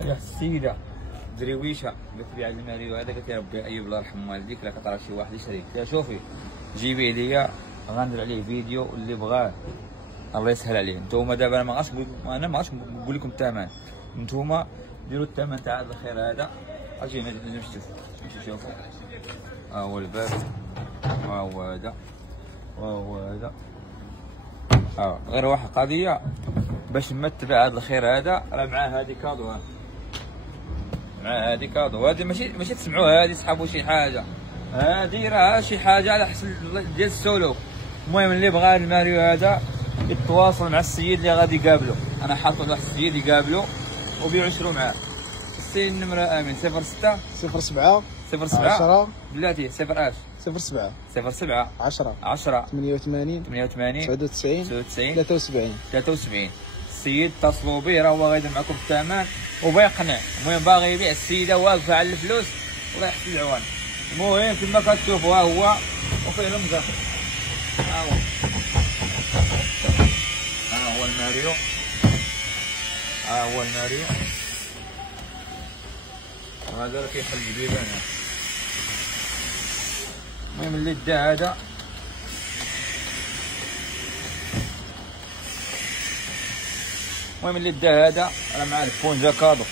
هذه السيده درويشه قالت لي علمنا لي هذا، قلت لها ربي ايوب الله يرحم والديك، لا كطرا شي واحد يشري. قلت لها شوفي جيبيه ليا غندير عليه فيديو، اللي بغاه الله يسهل عليه. نتوما دابا انا ما غاش نقول لكم الثمن، نتوما ديروا الثمن تاع هذا الخير هذا. اجي نمشي شوفوا، ها هو الباب، ها هو هذا، ها هو هذا. غير واحد قضيه باش نمتبع هذا الخير هذا، راه معاه هذه كادو، معاه هذه كادو. هذه ماشي تسمعوها، هذه تسحبوا شي حاجه، هذه راه شي حاجه على حسب ديال السلوك. المهم اللي بغى الماريو هذا يتواصل مع السيد اللي غادي يقابلو، انا حاطط واحد السيد يقابلو وبيعشروا معاه. السيد النمره امين 06 07 10 بلاتي 0 07 10 88 99 73 السيد اتصلوا به، راه هو غيدير معكم الثمن وبيقنع. المهم باغي يبيع، السيده واقفه على الفلوس والله يحسن العوان. المهم كما كتشوفوا ها هو وفيه المزق، ها هو الماريو، وهذا راه كيحل البيبان. المهم اللي دا هذا راه مع الفونجا كادو.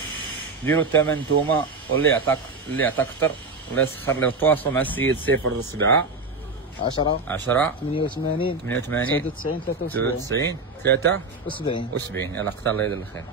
ديروا الثمن نتوما، واللي يعطاك كثر ولا يسخر له. تواصلوا مع السيد 07 10 88 99 73 يلا قدر الله يدير الخير.